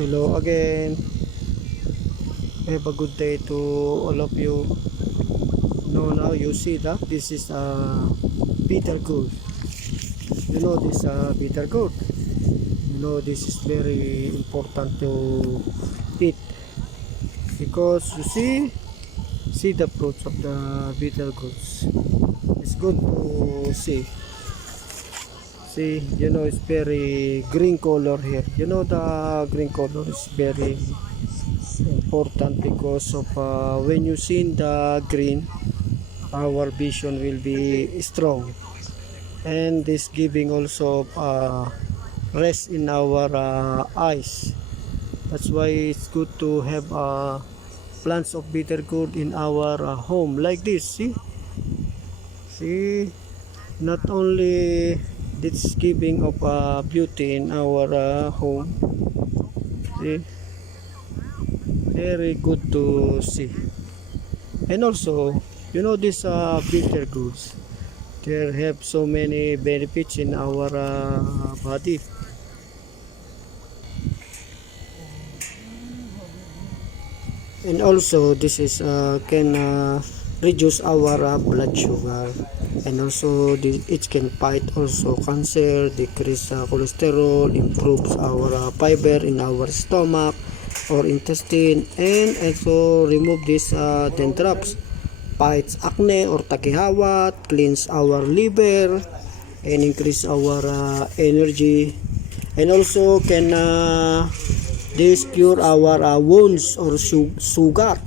Hello again. Have a good day to all of you. Now you see that this is bitter gourd. You know this bitter gourd. You know this is very important to eat because you see the fruits of the bitter gourds. It's good to see. See, you know, it's very green color here. You know, the green color is very important because of when you see the green, our vision will be strong, and this giving also rest in our eyes. That's why it's good to have plants of bitter gourd in our home like this. See, not only this giving of beauty in our home. See, very good to see. And also, you know, this bitter gourds, they have so many benefits in our body. And also this is can reduce our blood sugar, and also it can fight also cancer, decrease cholesterol, improves our fiber in our stomach or intestine, and also remove these dandruffs, fights acne or takihawat, cleans our liver, and increase our energy, and also can this cure our wounds or sugat,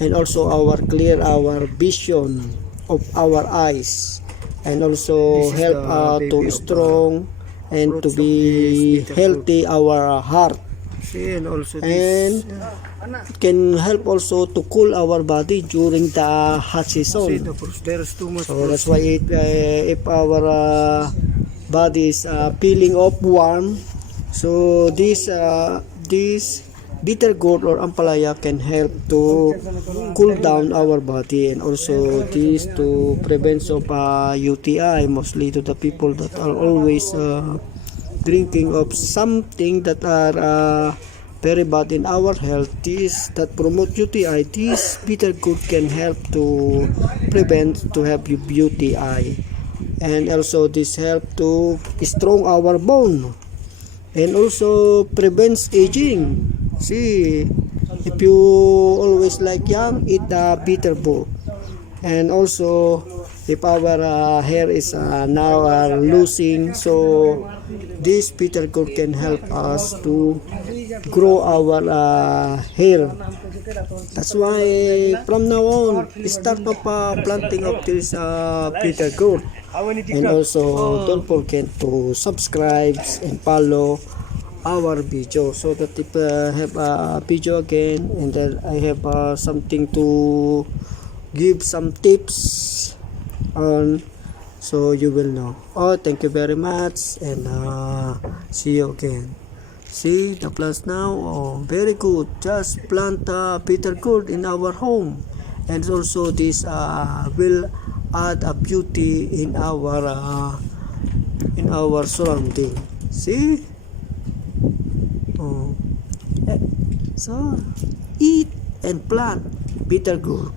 and also our clear our vision of our eyes, and also help to strong and to be healthy our heart, and also this, and it can help also to cool our body during the hot season. So that's why if our body is feeling of warm, so this bitter gourd or ampalaya can help to cool down our body, and also this to prevent of UTI, mostly to the people that are always drinking of something that are very bad in our health. This that promote UTI, this bitter gourd can help to prevent to have UTI, and also this help to strong our bone, and also prevents aging. See, if you always like young, eat the bitter gourd. And also if our hair is now losing, so this bitter gourd can help us to grow our hair. That's why from now on, start of planting of this bitter gourd. And also don't forget to subscribe and follow our video, so that if I have a video again, and then I have something to give some tips on, so you will know. Thank you very much, and see you again. See the plants now, very good. Just plant bitter gourd in our home, and also this will add a beauty in our surrounding. See, so eat and plant bitter gourd.